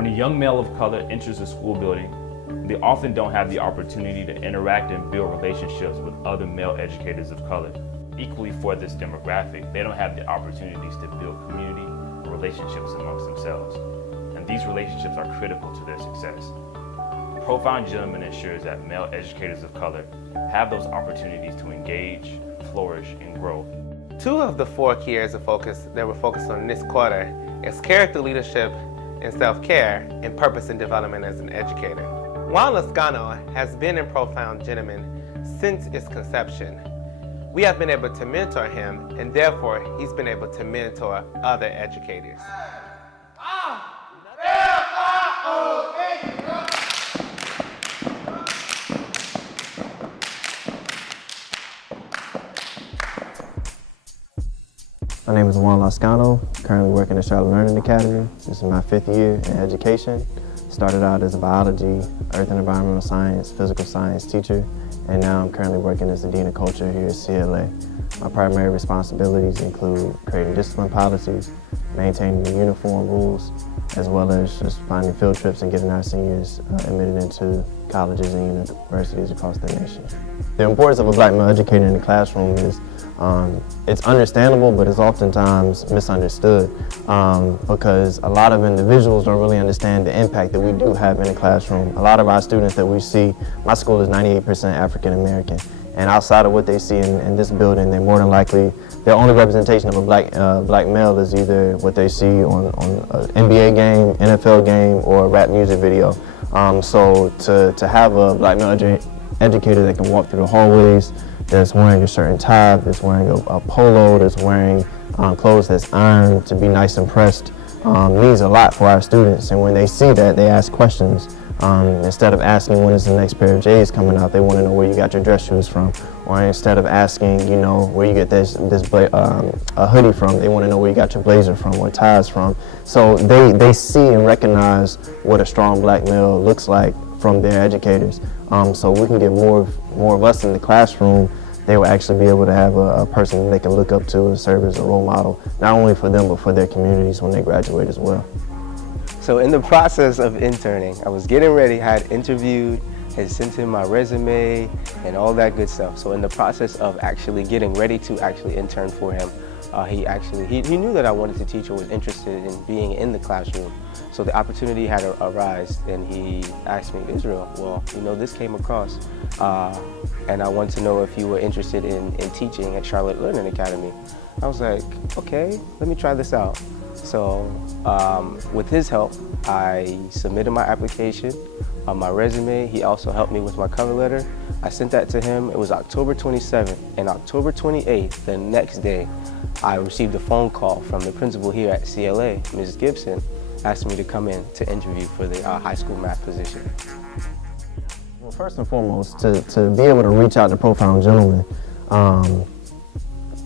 When a young male of color enters a school building, they often don't have the opportunity to interact and build relationships with other male educators of color. Equally for this demographic, they don't have the opportunities to build community or relationships amongst themselves. And these relationships are critical to their success. Profound Gentleman ensures that male educators of color have those opportunities to engage, flourish, and grow. 2 of the 4 key areas of focus that we're focused on this quarter is character leadership and self-care, and purpose and development as an educator. Juan Lascano has been in Profound Gentleman since its conception. We have been able to mentor him, and therefore he's been able to mentor other educators. My name is Juan Lascano, currently working at Charlotte Learning Academy. This is my 5th year in education. Started out as a biology, earth and environmental science, physical science teacher, and now I'm currently working as the Dean of Culture here at CLA. My primary responsibilities include creating discipline policies, maintaining the uniform rules, as well as just finding field trips and getting our seniors admitted into colleges and universities across the nation. The importance of a black male educator in the classroom is it's understandable, but it's oftentimes misunderstood because a lot of individuals don't really understand the impact that we do have in the classroom. A lot of our students that we see, my school is 98% African American, and outside of what they see in this building, they're more than likely, their only representation of a black male is either what they see on an NBA game, NFL game, or a rap music video. So to have a black male educator that can walk through the hallways, that's wearing a certain tie, that's wearing a polo, that's wearing clothes that's ironed, to be nice and pressed, means a lot for our students. And when they see that, they ask questions. Instead of asking when is the next pair of J's coming out, they want to know where you got your dress shoes from. Or instead of asking, you know, where you get this a hoodie from, they want to know where you got your blazer from or ties from. So they see and recognize what a strong black male looks like from their educators. So we can get more of us in the classroom. They will actually be able to have a person that they can look up to and serve as a role model, not only for them, but for their communities when they graduate as well. So in the process of interning, I was getting ready, I had interviewed, had sent him my resume and all that good stuff. So in the process of actually getting ready to actually intern for him, he knew that I wanted to teach or was interested in being in the classroom. So the opportunity had arisen, and he asked me, Israel, well, you know, this came across, and I want to know if you were interested in teaching at Charlotte Learning Academy. I was like, okay, let me try this out. So with his help, I submitted my application, my resume. He also helped me with my cover letter. I sent that to him. It was October 27th, and October 28th, the next day, I received a phone call from the principal here at CLA, Mrs. Gibson, asking me to come in to interview for the high school math position. Well, first and foremost, to be able to reach out to Profound Gentleman,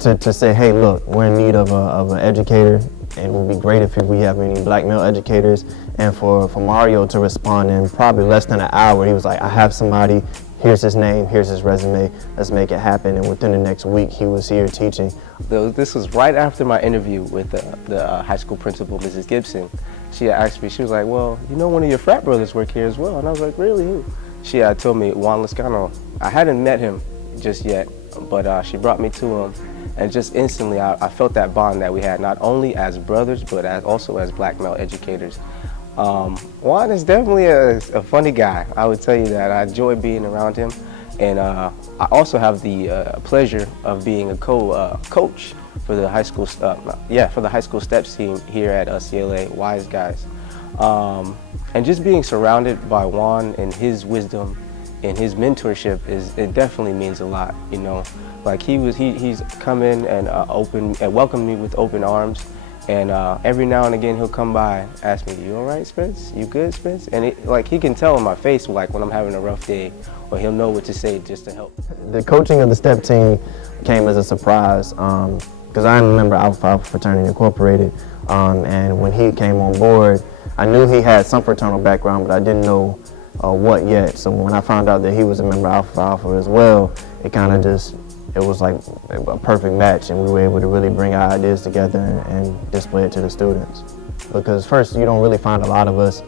to say, hey, look, we're in need of an educator. It would be great if we have any black male educators. And for Mario to respond in probably less than an hour, he was like, I have somebody, here's his name, here's his resume, let's make it happen. And within the next week, he was here teaching. This was right after my interview with the high school principal, Mrs. Gibson. She asked me, she was like, well, you know, one of your frat brothers work here as well. And I was like, really, who? She told me, Juan Lascano. I hadn't met him just yet, but she brought me to him. And just instantly, I felt that bond that we had, not only as brothers, but also as black male educators. Juan is definitely a funny guy. I would tell you that. I enjoy being around him. And I also have the pleasure of being a coach for the high school steps team here at CLA, Wise Guys. And just being surrounded by Juan and his wisdom and his mentorship, it definitely means a lot, you know. Like he's come in and welcomed me with open arms, and every now and again he'll come by, ask me, "You all right, Spence? You good, Spence?" And he can tell in my face, like when I'm having a rough day, or he'll know what to say just to help. The coaching of the step team came as a surprise because I remember Alpha Alpha Fraternity Incorporated, and when he came on board, I knew he had some fraternal background, but I didn't know what yet. So when I found out that he was a member of Alpha Alpha as well, it was like a perfect match, and we were able to really bring our ideas together and display it to the students. because first, you don't really find a lot of us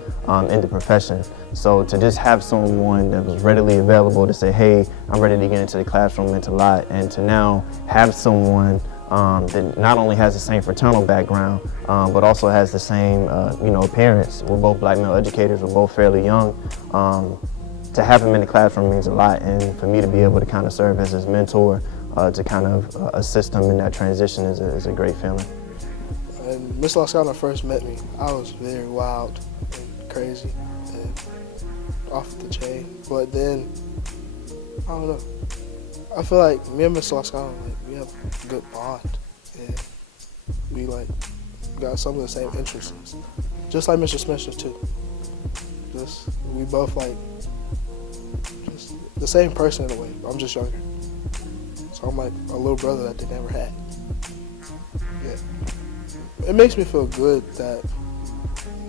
in the profession. So to just have someone that was readily available to say, hey, I'm ready to get into the classroom meant a lot, and to now have someone that not only has the same fraternal background, but also has the same, parents. We're both black male educators, we're both fairly young. To have him in the classroom means a lot, and for me to be able to kind of serve as his mentor, to kind of assist him in that transition is a great feeling. When Miss Lascano first met me, I was very wild and crazy and off the chain. But then, I don't know. I feel like me and Miss Lascano, we have a good bond, and we got some of the same interests, just like Mr. Spencer too. We both just the same person in a way. I'm just younger, so I'm like a little brother that they never had. Yeah. It makes me feel good that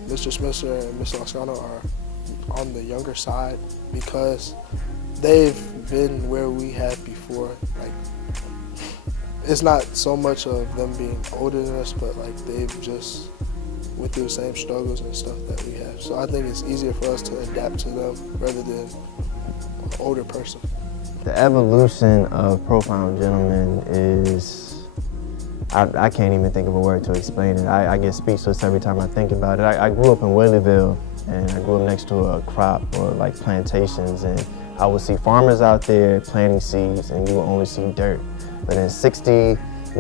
Mr. Spencer and Mr. Lascano are on the younger side, because they've been where we have before. It's not so much of them being older than us, but they've just went through the same struggles and stuff that we have. So I think it's easier for us to adapt to them rather than an older person. The evolution of Profound Gentlemen is, I can't even think of a word to explain it. I get speechless every time I think about it. I grew up in Whaleyville, and I grew up next to a crop or plantations, and I would see farmers out there planting seeds, and you would only see dirt. But in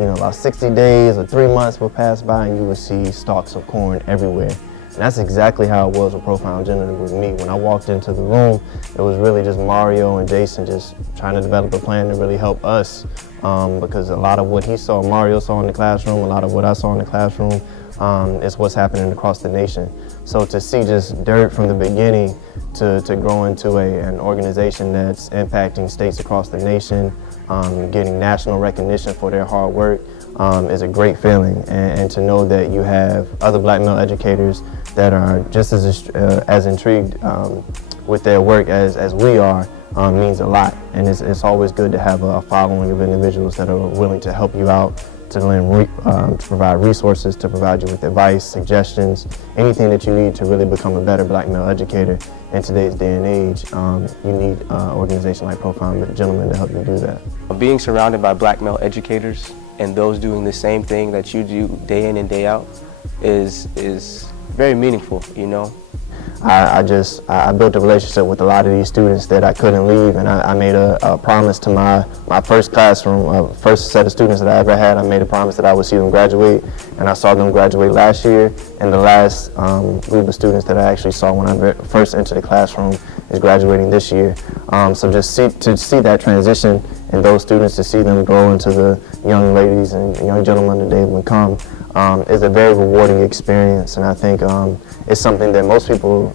about 60 days or 3 months will pass by, and you would see stalks of corn everywhere. And that's exactly how it was with Profound Gentlemen with me. When I walked into the room, it was really just Mario and Jason just trying to develop a plan to really help us, because a lot of what Mario saw in the classroom, a lot of what I saw in the classroom is what's happening across the nation. So to see just dirt from the beginning to grow into an organization that's impacting states across the nation, getting national recognition for their hard work, is a great feeling. And to know that you have other black male educators that are just as intrigued with their work as we are means a lot. And it's always good to have a following of individuals that are willing to help you out, to provide resources, to provide you with advice, suggestions, anything that you need to really become a better black male educator in today's day and age. You need an organization like Profound Gentlemen to help you do that. Being surrounded by black male educators and those doing the same thing that you do day in and day out is very meaningful, I built a relationship with a lot of these students that I couldn't leave, and I made a promise to my first classroom, first set of students that I ever had. I made a promise that I would see them graduate, and I saw them graduate last year, and the last group of students that I actually saw when I first entered the classroom is graduating this year. So just to see that transition and those students, to see them grow into the young ladies and young gentlemen that they've become, is a very rewarding experience, and I think it's something that most people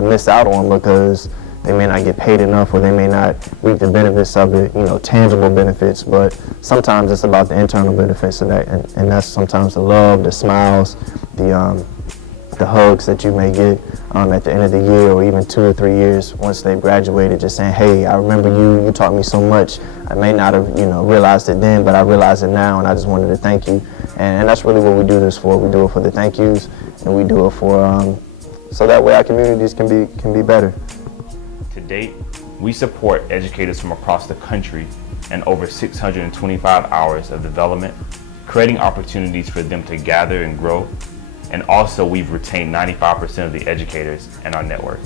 miss out on because they may not get paid enough, or they may not reap the benefits of it, tangible benefits. But sometimes it's about the internal benefits of that, and that's sometimes the love, the smiles, the hugs that you may get at the end of the year, or even 2 or 3 years once they've graduated, just saying, hey, I remember you taught me so much. I may not have realized it then, but I realize it now, and I just wanted to thank you. And that's really what we do this for. We do it for the thank yous, and we do it for so that way our communities can be better. To date, we support educators from across the country and over 625 hours of development, creating opportunities for them to gather and grow. And also, we've retained 95% of the educators in our network.